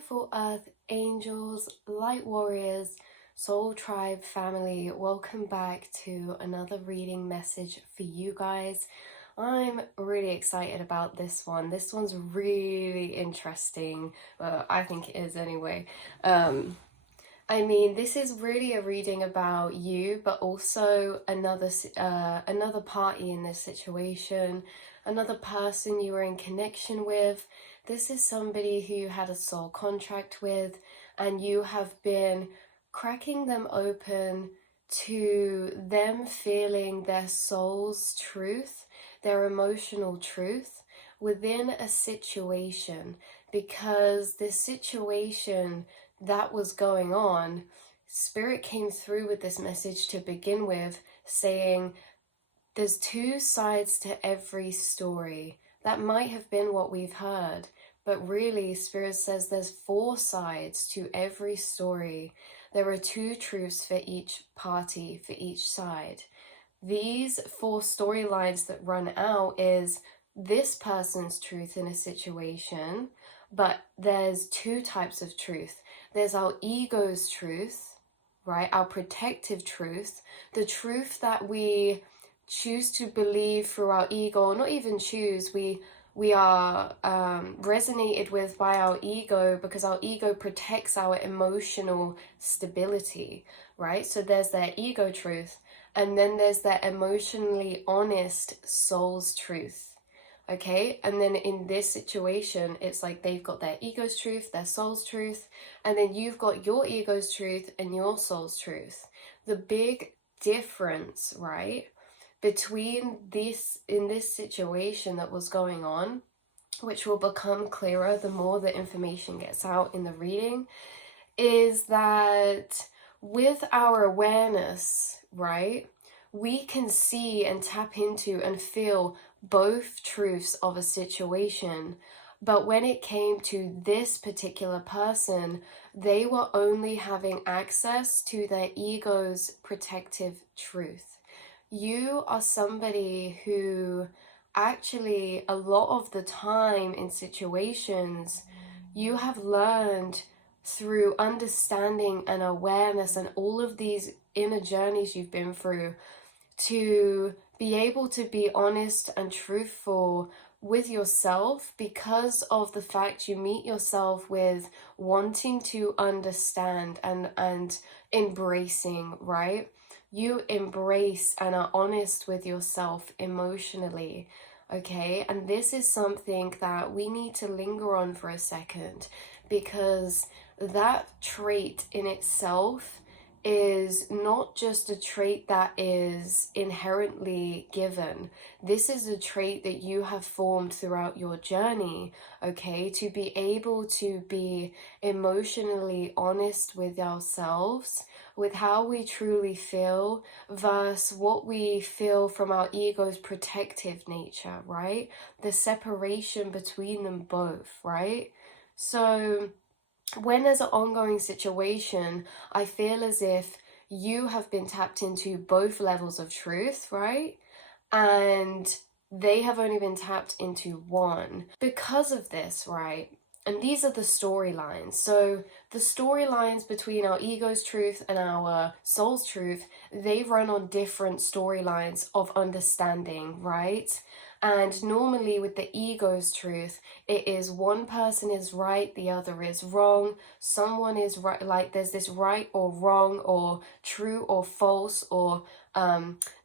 beautiful earth angels, light warriors, soul tribe family. Welcome back to another reading message for you guys. I'm really excited about this one. This one's really interesting. I think it is anyway. This is really a reading about you, but also another party in this situation, another person you were in connection with. This is somebody who you had a soul contract with, and you have been cracking them open to them feeling their soul's truth, their emotional truth within a situation, because this situation that was going on, Spirit came through with this message to begin with, saying there's two sides to every story. That might have been what we've heard, but really Spirit says there's four sides to every story. There are two truths for each party, for each side. These four storylines that run out is this person's truth in a situation, but there's two types of truth. There's our ego's truth, right? Our protective truth, the truth that we choose to believe through our ego, or not even choose, we are resonated with by our ego because our ego protects our emotional stability, right? So there's their ego truth, and then there's their emotionally honest soul's truth. Okay, and then in this situation, it's like they've got their ego's truth, their soul's truth, and then you've got your ego's truth and your soul's truth. The big difference, right, between in this situation that was going on, which will become clearer the more the information gets out in the reading, is that with our awareness, right, we can see and tap into and feel both truths of a situation. But when it came to this particular person, they were only having access to their ego's protective truth. You are somebody who actually, a lot of the time in situations, you have learned through understanding and awareness and all of these inner journeys you've been through to be able to be honest and truthful with yourself, because of the fact you meet yourself with wanting to understand and embracing, right? You embrace and are honest with yourself emotionally, okay? And this is something that we need to linger on for a second, because that trait in itself is not just a trait that is inherently given. This is a trait that you have formed throughout your journey, okay? To be able to be emotionally honest with ourselves, with how we truly feel versus what we feel from our ego's protective nature, right? The separation between them both, right? So when there's an ongoing situation, I feel as if you have been tapped into both levels of truth, right? And they have only been tapped into one. Because of this, right? And these are the storylines. So the storylines between our ego's truth and our soul's truth, they run on different storylines of understanding, right? And normally with the ego's truth, it is one person is right, the other is wrong. Someone is right, like there's this right or wrong or true or false, or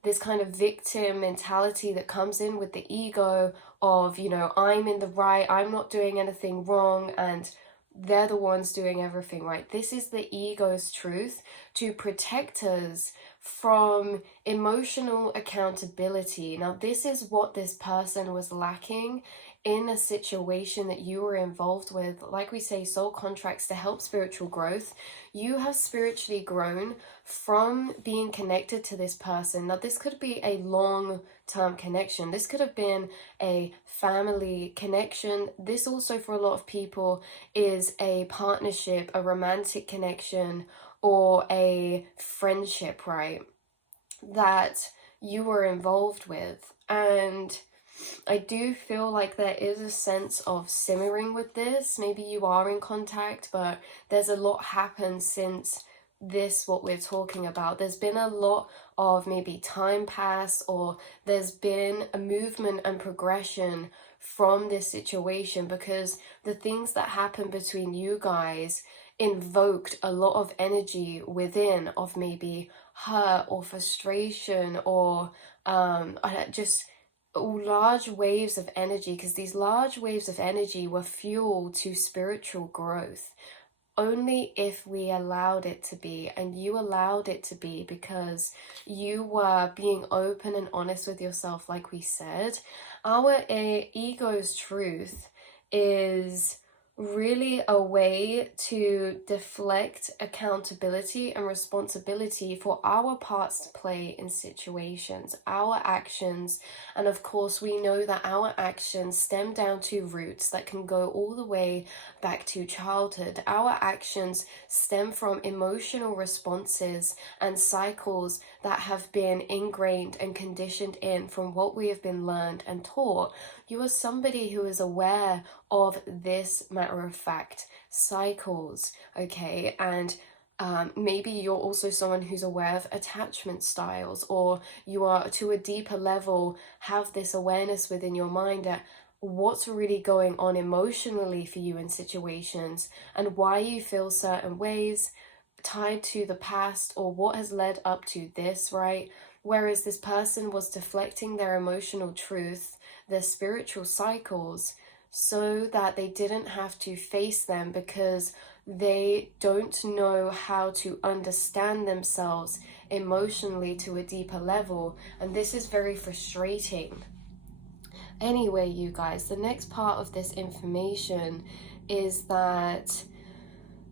this kind of victim mentality that comes in with the ego of, you know, I'm in the right, I'm not doing anything wrong, and they're the ones doing everything right. This is the ego's truth to protect us from emotional accountability. Now, this is what this person was lacking in a situation that you were involved with. Like we say, soul contracts to help spiritual growth. You have spiritually grown from being connected to this person. Now, this could be a long-term connection. This could have been a family connection. This also, for a lot of people, is a partnership, a romantic connection, or a friendship, right, that you were involved with. And I do feel like there is a sense of simmering with this. Maybe you are in contact, but there's a lot happened since this, what we're talking about. There's been a lot of maybe time pass, or there's been a movement and progression from this situation, because the things that happened between you guys invoked a lot of energy within, of maybe hurt or frustration, or just large waves of energy, because these large waves of energy were fuel to spiritual growth only if we allowed it to be. And you allowed it to be because you were being open and honest with yourself. Like we said, our ego's truth is really a way to deflect accountability and responsibility for our parts to play in situations, our actions. And of course, we know that our actions stem down to roots that can go all the way back to childhood. Our actions stem from emotional responses and cycles that have been ingrained and conditioned in from what we have been learned and taught. You are somebody who is aware of this matter of fact cycles, okay? And maybe you're also someone who's aware of attachment styles, or you are to a deeper level have this awareness within your mind that what's really going on emotionally for you in situations, and why you feel certain ways tied to the past, or what has led up to this, right? Whereas this person was deflecting their emotional truth, their spiritual cycles, so that they didn't have to face them, because they don't know how to understand themselves emotionally to a deeper level. And this is very frustrating. Anyway, you guys, the next part of this information is that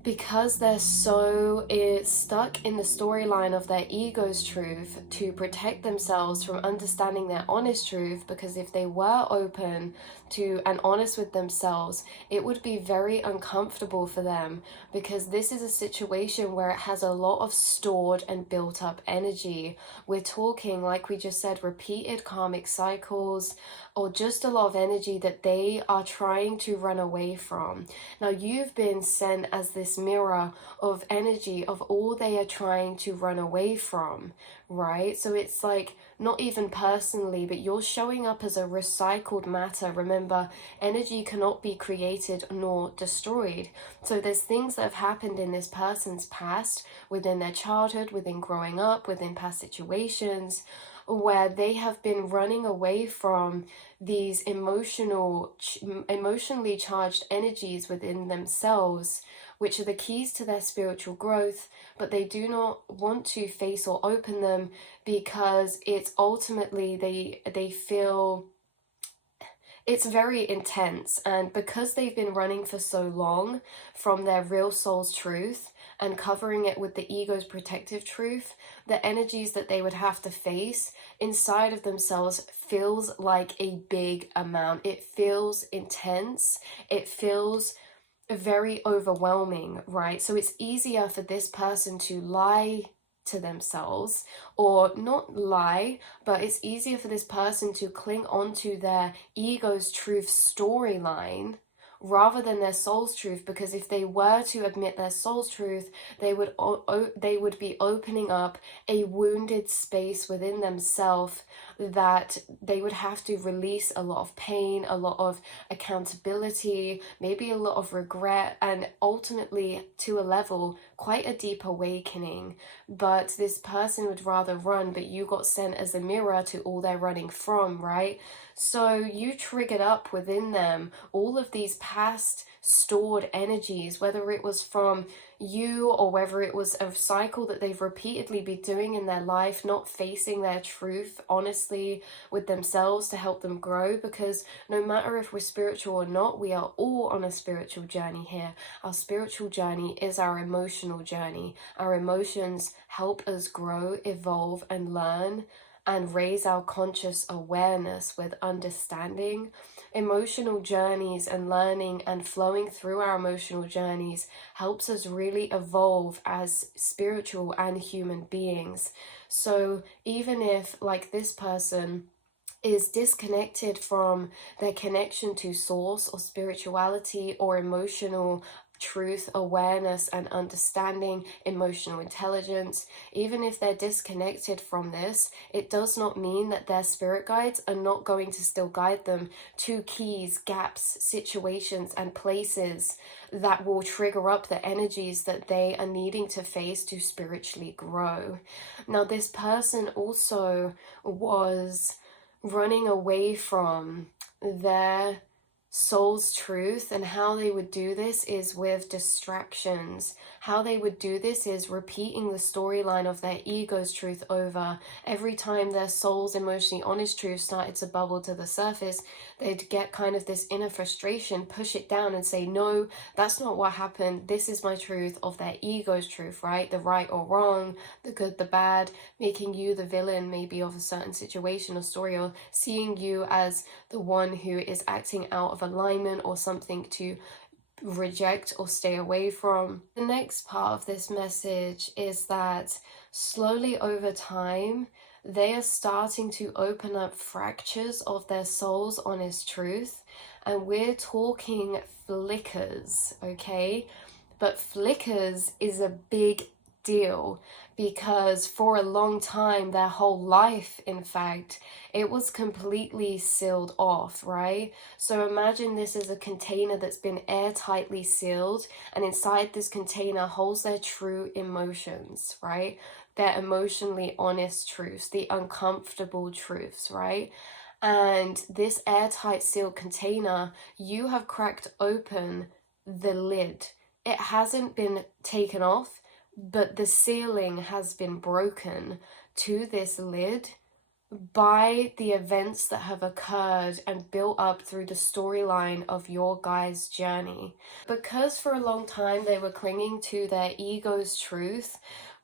because they're so stuck in the storyline of their ego's truth to protect themselves from understanding their honest truth, because if they were open to and honest with themselves, it would be very uncomfortable for them, because this is a situation where it has a lot of stored and built up energy. We're talking, like we just said, repeated karmic cycles, or just a lot of energy that they are trying to run away from. Now, you've been sent as this mirror of energy of all they are trying to run away from, right? So it's like not even personally, but you're showing up as a recycled matter. Remember, energy cannot be created nor destroyed. So there's things that have happened in this person's past, within their childhood, within growing up, within past situations, where they have been running away from these emotionally charged energies within themselves, which are the keys to their spiritual growth, but they do not want to face or open them, because it's ultimately they feel it's very intense. And because they've been running for so long from their real soul's truth and covering it with the ego's protective truth, the energies that they would have to face inside of themselves feels like a big amount. It feels intense. It feels very overwhelming, right? So it's easier for this person to lie to themselves, or not lie, but it's easier for this person to cling onto their ego's truth storyline rather than their soul's truth, because if they were to admit their soul's truth, they would be opening up a wounded space within themselves that they would have to release a lot of pain, a lot of accountability, maybe a lot of regret, and ultimately, to a level, quite a deep awakening. But this person would rather run, but you got sent as a mirror to all they're running from, right? So you triggered up within them all of these past stored energies, whether it was from you or whether it was a cycle that they've repeatedly been doing in their life, not facing their truth honestly with themselves to help them grow. Because no matter if we're spiritual or not, we are all on a spiritual journey here. Our spiritual journey is our emotional journey. Our emotions help us grow, evolve, and learn, and raise our conscious awareness with understanding. Emotional journeys and learning and flowing through our emotional journeys helps us really evolve as spiritual and human beings. So even if, like this person, is disconnected from their connection to source or spirituality or emotional truth, awareness, and understanding, emotional intelligence. Even if they're disconnected from this, it does not mean that their spirit guides are not going to still guide them to keys, gaps, situations, and places that will trigger up the energies that they are needing to face to spiritually grow. Now, this person also was running away from their soul's truth, and how they would do this is with distractions. How they would do this is repeating the storyline of their ego's truth over. Every time their soul's emotionally honest truth started to bubble to the surface, they'd get kind of this inner frustration, push it down and say, no, that's not what happened, this is my truth, of their ego's truth, right? The right or wrong, the good, the bad, making you the villain maybe of a certain situation or story, or seeing you as the one who is acting out of alignment or something to reject or stay away from. The next part of this message is that slowly over time, they are starting to open up fractures of their soul's honest truth. And we're talking flickers, okay? But flickers is a big deal, because for a long time, their whole life, in fact, it was completely sealed off, right? So imagine this is a container that's been airtightly sealed, and inside this container holds their true emotions, right? Their emotionally honest truths, the uncomfortable truths, right? And this airtight sealed container, you have cracked open the lid. It hasn't been taken off, but the sealing has been broken to this lid by the events that have occurred and built up through the storyline of your guys' journey. Because for a long time they were clinging to their ego's truth,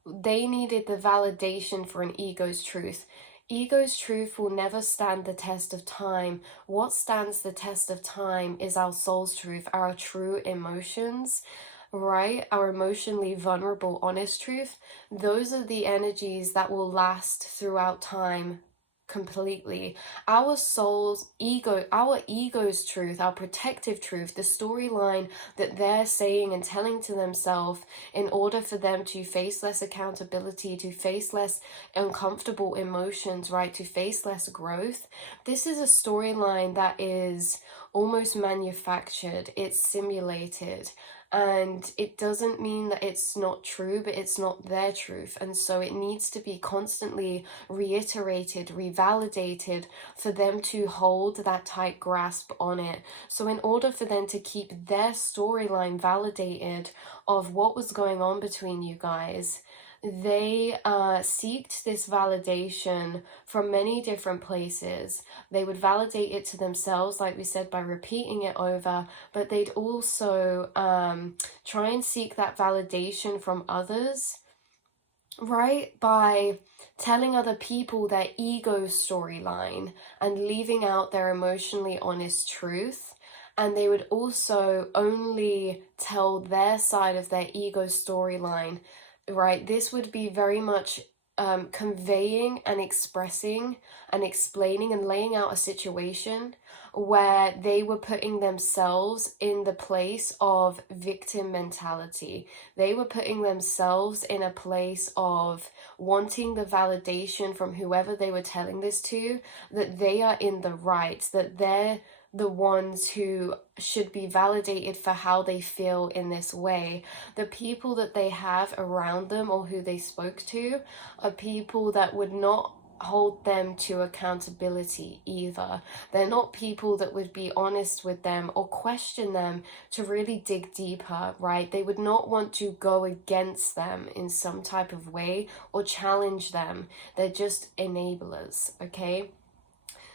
they needed the validation for an ego's truth. Ego's truth will never stand the test of time. What stands the test of time is our soul's truth, our true emotions, right? Our emotionally vulnerable, honest truth. Those are the energies that will last throughout time completely. Our soul's ego, our ego's truth, our protective truth, the storyline that they're saying and telling to themselves in order for them to face less accountability, to face less uncomfortable emotions, right? To face less growth. This is a storyline that is almost manufactured, it's simulated. And it doesn't mean that it's not true, but it's not their truth. And so it needs to be constantly reiterated, revalidated for them to hold that tight grasp on it. So in order for them to keep their storyline validated of what was going on between you guys, they seeked this validation from many different places. They would validate it to themselves, like we said, by repeating it over, but they'd also try and seek that validation from others, right? By telling other people their ego storyline and leaving out their emotionally honest truth. And they would also only tell their side of their ego storyline, right? This would be very much conveying and expressing and explaining and laying out a situation where they were putting themselves in the place of victim mentality. They were putting themselves in a place of wanting the validation from whoever they were telling this to, that they are in the right, that they're the ones who should be validated for how they feel in this way. The people that they have around them or who they spoke to are people that would not hold them to accountability either. They're not people that would be honest with them or question them to really dig deeper, right? They would not want to go against them in some type of way or challenge them. They're just enablers, okay?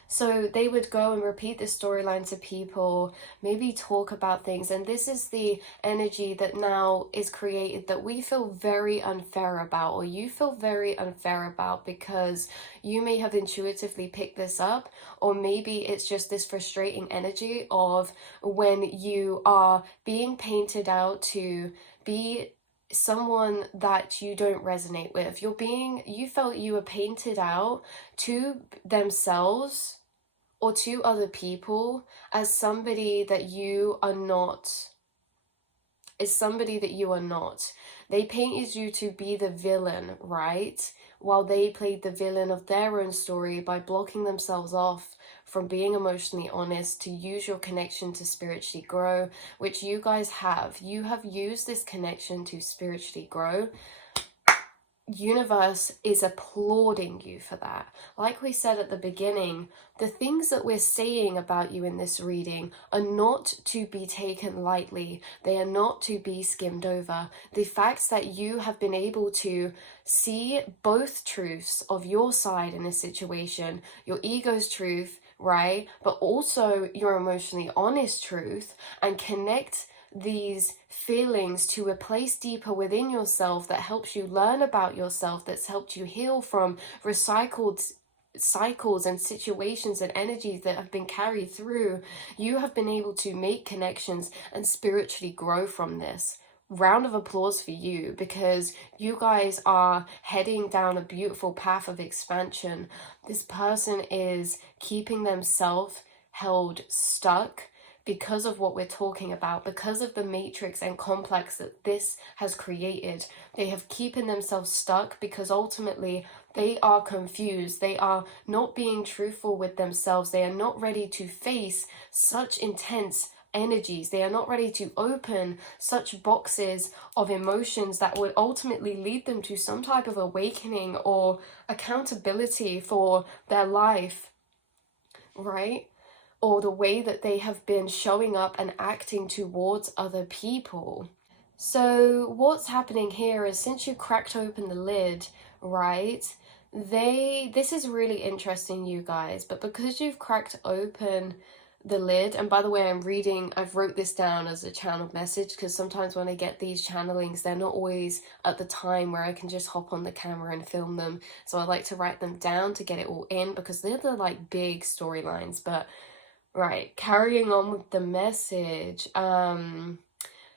So they would go and repeat this storyline to people, maybe talk about things, and this is the energy that now is created that we feel very unfair about, or you feel very unfair about, because you may have intuitively picked this up, or maybe it's just this frustrating energy of when you are being painted out to be someone that you don't resonate with. You felt you were painted out to themselves or to other people as somebody that you are not. They painted you to be the villain, right? While they played the villain of their own story by blocking themselves off from being emotionally honest to use your connection to spiritually grow, which you guys have. You have used this connection to spiritually grow. Universe is applauding you for that. Like we said at the beginning, the things that we're saying about you in this reading are not to be taken lightly. They are not to be skimmed over. The facts that you have been able to see both truths of your side in this situation, your ego's truth, right? But also your emotionally honest truth, and connect these feelings to a place deeper within yourself that helps you learn about yourself, that's helped you heal from recycled cycles and situations and energies that have been carried through. You have been able to make connections and spiritually grow from this. Round of applause for you, because you guys are heading down a beautiful path of expansion. This person is keeping themselves held stuck because of what we're talking about, because of the matrix and complex that this has created. They have keeping themselves stuck because ultimately they are confused. They are not being truthful with themselves. They are not ready to face such intense energies. They are not ready to open such boxes of emotions that would ultimately lead them to some type of awakening or accountability for their life, right? Or the way that they have been showing up and acting towards other people. So what's happening here is, since you cracked open the lid, right, this is really interesting, you guys, but because you've cracked open the lid, and by the way, I've wrote this down as a channeled message, because sometimes when I get these channelings, they're not always at the time where I can just hop on the camera and film them, so I like to write them down to get it all in, because they're the like big storylines. But right, carrying on with the message,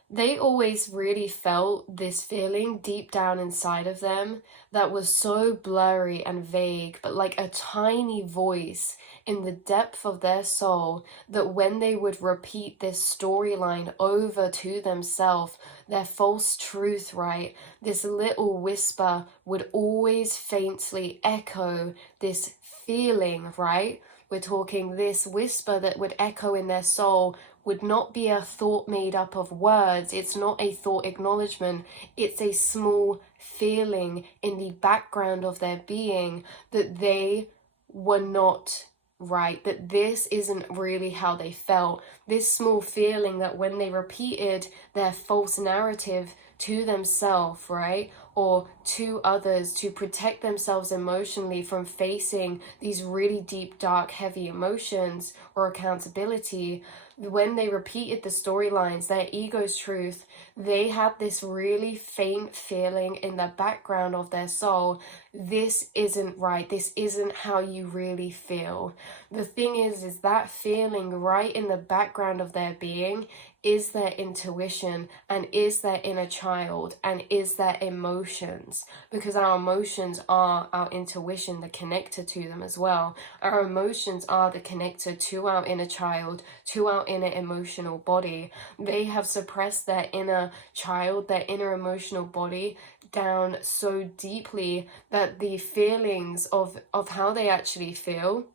they always really felt this feeling deep down inside of them that was so blurry and vague, but like a tiny voice in the depth of their soul, that when they would repeat this storyline over to themselves, their false truth, right, this little whisper would always faintly echo this feeling, right? We're talking this whisper that would echo in their soul would not be a thought made up of words. It's not a thought acknowledgement. It's a small feeling in the background of their being that they were not right, that this isn't really how they felt. This small feeling that when they repeated their false narrative to themselves, right, or to others, to protect themselves emotionally from facing these really deep, dark, heavy emotions or accountability, when they repeated the storylines, their ego's truth, they had this really faint feeling in the background of their soul. This isn't right. This isn't how you really feel. The thing is that feeling right in the background of their being is their intuition, and is their inner child, and is their emotions, because our emotions are our intuition, the connector to them as well. Our emotions are the connector to our inner child, to our inner emotional body. They have suppressed their inner child, their inner emotional body down so deeply that the feelings of how they actually feel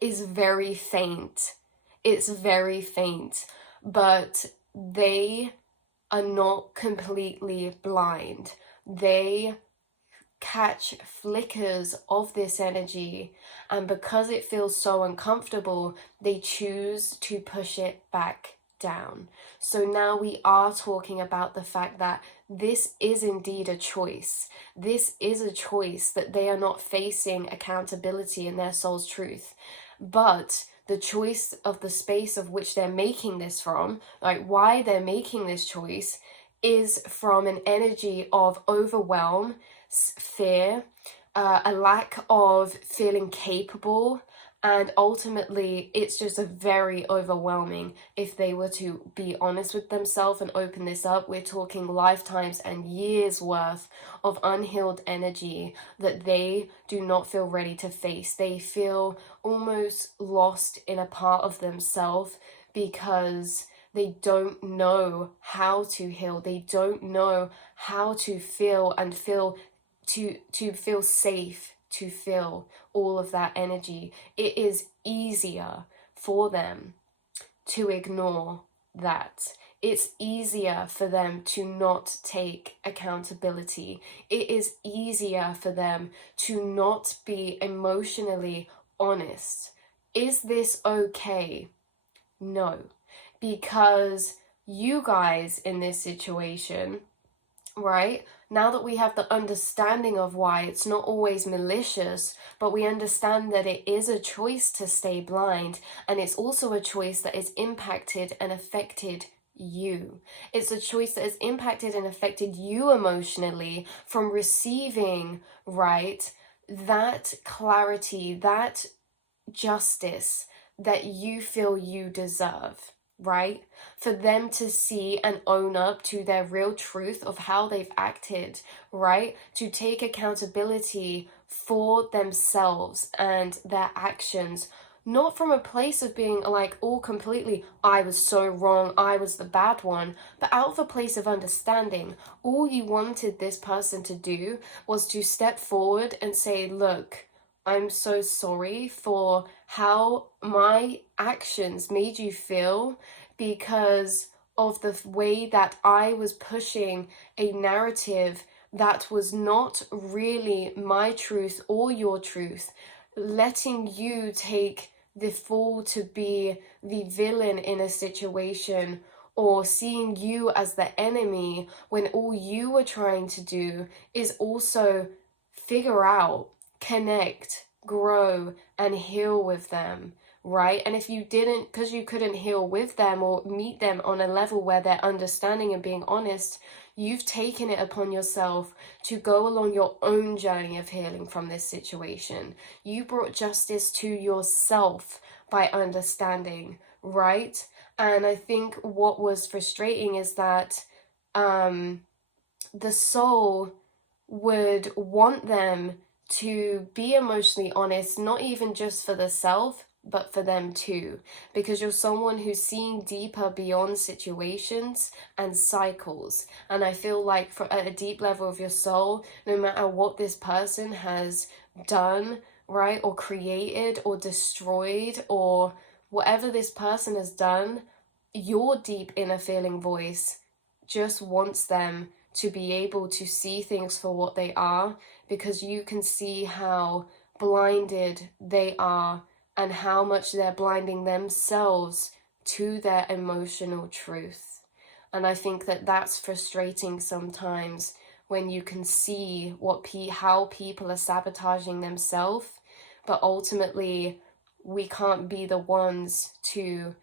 is very faint. It's very faint, but they are not completely blind. They catch flickers of this energy, and because it feels so uncomfortable, they choose to push it back down. So now we are talking about the fact that this is indeed a choice. This is a choice that they are not facing accountability in their soul's truth. But the choice of the space of which they're making this from, like why they're making this choice, is from an energy of overwhelm, fear, a lack of feeling capable, And ultimately, it's just a very overwhelming if they were to be honest with themselves and open this up. We're talking lifetimes and years worth of unhealed energy that they do not feel ready to face. They feel almost lost in a part of themselves because they don't know how to heal. They don't know how to feel and feel to feel safe, to feel all of that energy. It is easier for them to ignore that. It's easier for them to not take accountability. It is easier for them to not be emotionally honest. Is this okay? No, because you guys in this situation, right? Now that we have the understanding of why it's not always malicious, but we understand that it is a choice to stay blind, and it's also a choice that has impacted and affected you. It's a choice that has impacted and affected you emotionally from receiving, right, that clarity, that justice that you feel you deserve, right? For them to see and own up to their real truth of how they've acted, right? To take accountability for themselves and their actions, not from a place of being like all completely, I was so wrong, I was the bad one, but out of a place of understanding. All you wanted this person to do was to step forward and say, look, I'm so sorry for how my actions made you feel because of the way that I was pushing a narrative that was not really my truth or your truth, letting you take the fall to be the villain in a situation, or seeing you as the enemy when all you were trying to do is also figure out, connect, grow, and heal with them, right? And if you didn't, because you couldn't heal with them or meet them on a level where they're understanding and being honest, you've taken it upon yourself to go along your own journey of healing from this situation. You brought justice to yourself by understanding, right? And I think what was frustrating is that the soul would want them to be emotionally honest, not even just for the self, but for them too, because you're someone who's seeing deeper beyond situations and cycles. And I feel like at a deep level of your soul, no matter what this person has done, right, or created or destroyed, or whatever this person has done, your deep inner feeling voice just wants them to be able to see things for what they are, because you can see how blinded they are and how much they're blinding themselves to their emotional truth. And I think that that's frustrating sometimes, when you can see how people are sabotaging themselves, but ultimately we can't be the ones to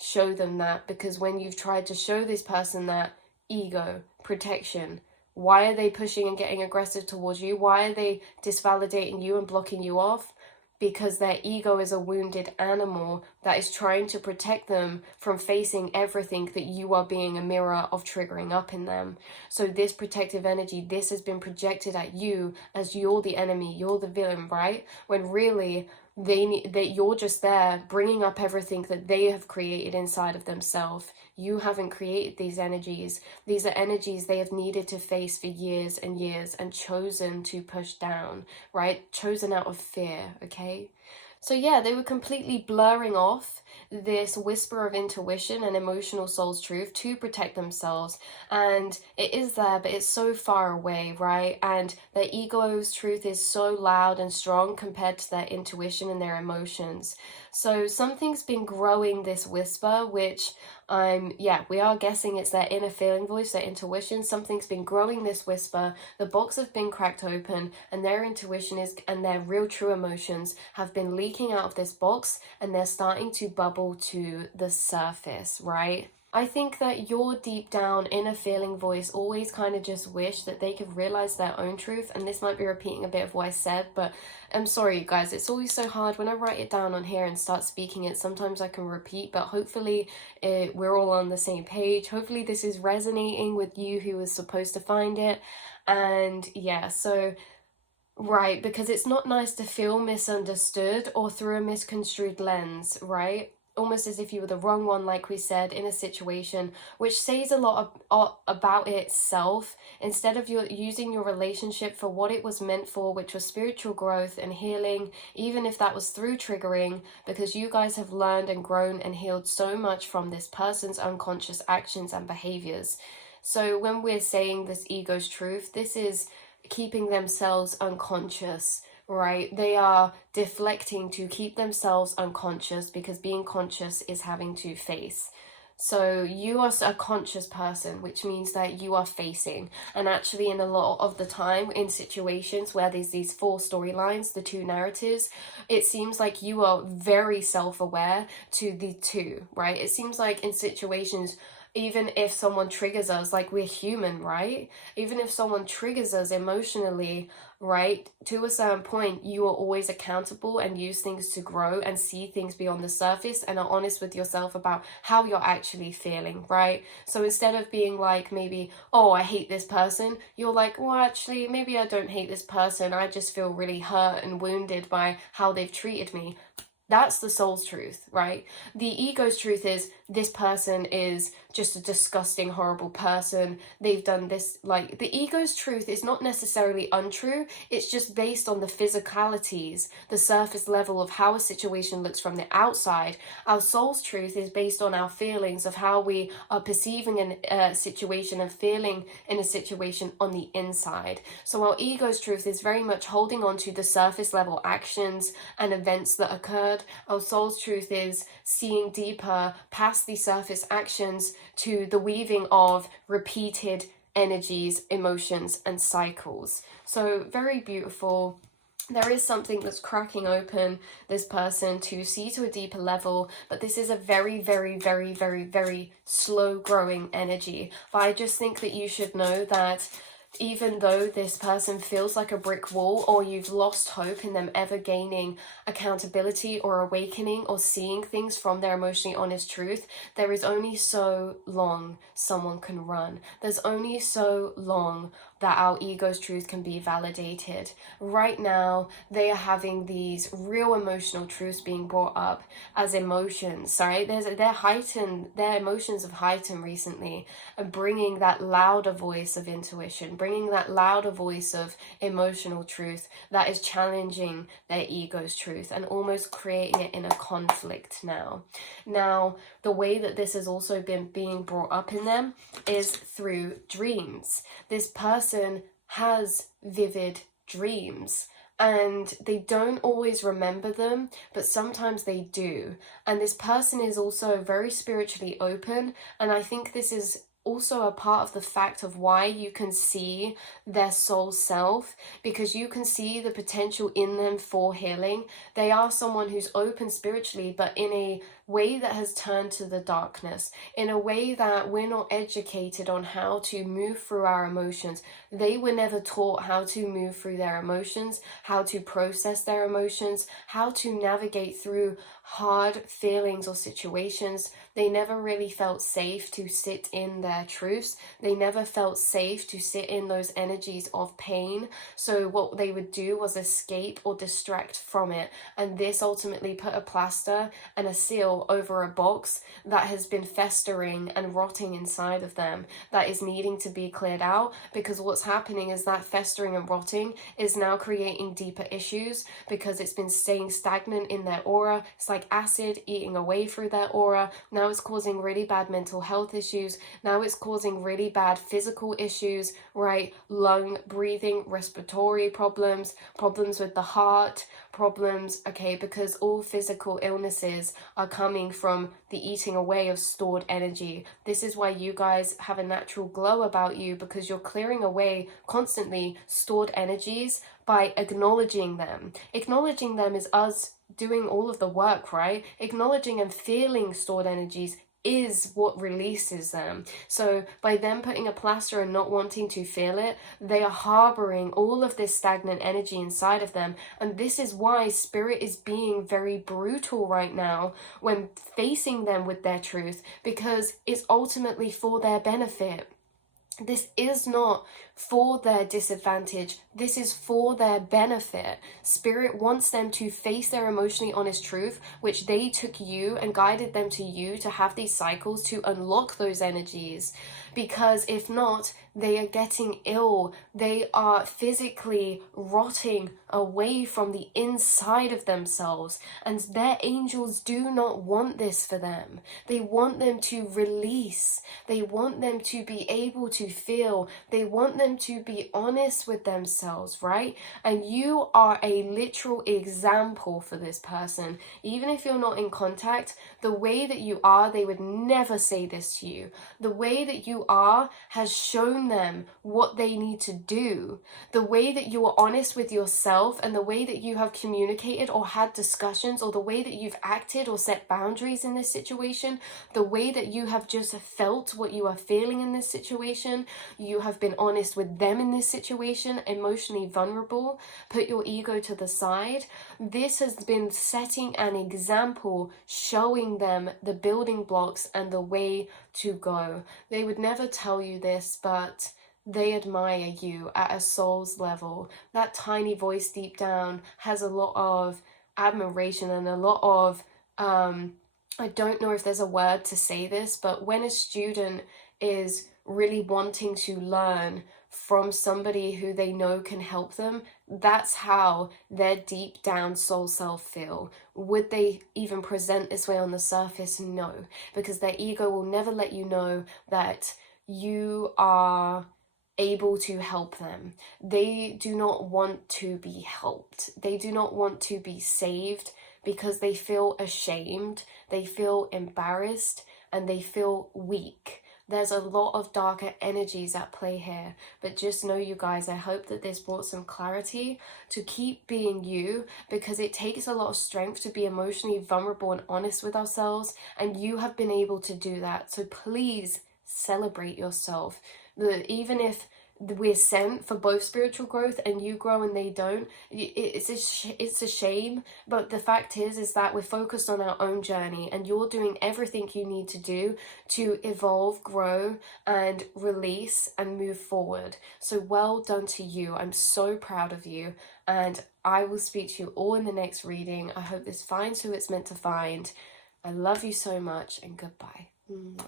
show them that, because when you've tried to show this person that, ego, protection, why are they pushing and getting aggressive towards you? Why are they disvalidating you and blocking you off? Because their ego is a wounded animal that is trying to protect them from facing everything that you are being a mirror of triggering up in them. So this protective energy, this has been projected at you as you're the enemy, you're the villain, right? When really you're just there bringing up everything that they have created inside of themselves. You haven't created these energies. These are energies they have needed to face for years and years and chosen to push down, right? Chosen out of fear, okay? So yeah, they were completely blurring off this whisper of intuition and emotional soul's truth to protect themselves. And it is there, but it's so far away, right? And their ego's truth is so loud and strong compared to their intuition and their emotions. So something's been growing this whisper, which we are guessing it's their inner feeling voice, their intuition. Something's been growing this whisper. The box has been cracked open, and their intuition and their real true emotions have been leaking out of this box, and they're starting to bubble to the surface, right? I think that your deep down inner feeling voice always kind of just wish that they could realize their own truth. And this might be repeating a bit of what I said, but I'm sorry, you guys. It's always so hard when I write it down on here and start speaking it. Sometimes I can repeat, but hopefully we're all on the same page. Hopefully this is resonating with you who was supposed to find it. And yeah, so right, because it's not nice to feel misunderstood or through a misconstrued lens, right? Almost as if you were the wrong one, like we said, in a situation, which says a lot about itself. Instead of using your relationship for what it was meant for, which was spiritual growth and healing, even if that was through triggering, because you guys have learned and grown and healed so much from this person's unconscious actions and behaviors. So when we're saying this ego's truth, this is keeping themselves unconscious, right? They are deflecting to keep themselves unconscious because being conscious is having to face. So you are a conscious person, which means that you are facing. And actually, in a lot of the time, in situations where there's these four storylines, the two narratives, it seems like you are very self-aware to the two, right? It seems like in situations, even if someone triggers us, like we're human, right? Even if someone triggers us emotionally, right, to a certain point, you are always accountable and use things to grow and see things beyond the surface and are honest with yourself about how you're actually feeling, right? So instead of being like, maybe, oh, I hate this person, you're like, well, actually, maybe I don't hate this person. I just feel really hurt and wounded by how they've treated me. That's the soul's truth, right? The ego's truth is this person is just a disgusting, horrible person. They've done this. Like, the ego's truth is not necessarily untrue. It's just based on the physicalities, the surface level of how a situation looks from the outside. Our soul's truth is based on our feelings of how we are perceiving a situation and feeling in a situation on the inside. So our ego's truth is very much holding on to the surface level actions and events that occurred. Our soul's truth is seeing deeper past the surface actions to the weaving of repeated energies, emotions, and cycles. So very beautiful. There is something that's cracking open this person to see to a deeper level, but this is a very, very, very, very, very slow growing energy. But I just think that you should know that even though this person feels like a brick wall, or you've lost hope in them ever gaining accountability or awakening or seeing things from their emotionally honest truth, there is only so long someone can run. There's only so long that our ego's truth can be validated. Right now, they are having these real emotional truths being brought up as emotions, sorry? Their emotions have heightened recently, and bringing that louder voice of intuition, bringing that louder voice of emotional truth that is challenging their ego's truth and almost creating it in a conflict now. Now, the way that this has also been being brought up in them is through dreams. This person has vivid dreams and they don't always remember them, but sometimes they do. And this person is also very spiritually open, and I think this is also a part of the fact of why you can see their soul self, because you can see the potential in them for healing. They are someone who's open spiritually, but in a way that has turned to the darkness, in a way that we're not educated on how to move through our emotions. They were never taught how to move through their emotions, how to process their emotions, how to navigate through hard feelings or situations. They never really felt safe to sit in their truths. They never felt safe to sit in those energies of pain. So what they would do was escape or distract from it. And this ultimately put a plaster and a seal over a box that has been festering and rotting inside of them, that is needing to be cleared out, because what's happening is that festering and rotting is now creating deeper issues because it's been staying stagnant in their aura. It's like acid eating away through their aura. Now it's causing really bad mental health issues. Now it's causing really bad physical issues, right? Lung, breathing, respiratory problems, problems with the heart, problems, okay, because all physical illnesses are coming from the eating away of stored energy. This is why you guys have a natural glow about you, because you're clearing away constantly stored energies by acknowledging them. Acknowledging them is us doing all of the work, right? Acknowledging and feeling stored energies is what releases them. So by them putting a plaster and not wanting to feel it, they are harboring all of this stagnant energy inside of them. And this is why spirit is being very brutal right now when facing them with their truth, because it's ultimately for their benefit. This is not for their disadvantage. This is for their benefit. Spirit wants them to face their emotionally honest truth, which they took you and guided them to you to have these cycles to unlock those energies. Because if not, they are getting ill. They are physically rotting away from the inside of themselves. And their angels do not want this for them. They want them to release. They want them to be able to feel. They want them to be honest with themselves, right? And you are a literal example for this person. Even if you're not in contact, the way that you are, they would never say this to you. The way that you are has shown them what they need to do. The way that you are honest with yourself and the way that you have communicated or had discussions, or the way that you've acted or set boundaries in this situation, the way that you have just felt what you are feeling in this situation, you have been honest with them in this situation, emotionally vulnerable, put your ego to the side. This has been setting an example, showing them the building blocks and the way to go. They would never tell you this, but they admire you at a soul's level. That tiny voice deep down has a lot of admiration and a lot of, I don't know if there's a word to say this, but when a student is really wanting to learn from somebody who they know can help them, that's how their deep down soul self feel. Would they even present this way on the surface? No, because their ego will never let you know that you are able to help them. They do not want to be helped. They do not want to be saved because they feel ashamed, they feel embarrassed, and they feel weak. There's a lot of darker energies at play here, but just know, you guys, I hope that this brought some clarity to keep being you, because it takes a lot of strength to be emotionally vulnerable and honest with ourselves, and you have been able to do that. So please celebrate yourself. Even if we're sent for both spiritual growth and you grow and they don't, it's a shame, but the fact is that we're focused on our own journey, and you're doing everything you need to do to evolve, grow, and release and move forward. So well done to you. I'm so proud of you, and I will speak to you all in the next reading. I hope this finds who it's meant to find. I love you so much, and goodbye. Mwah.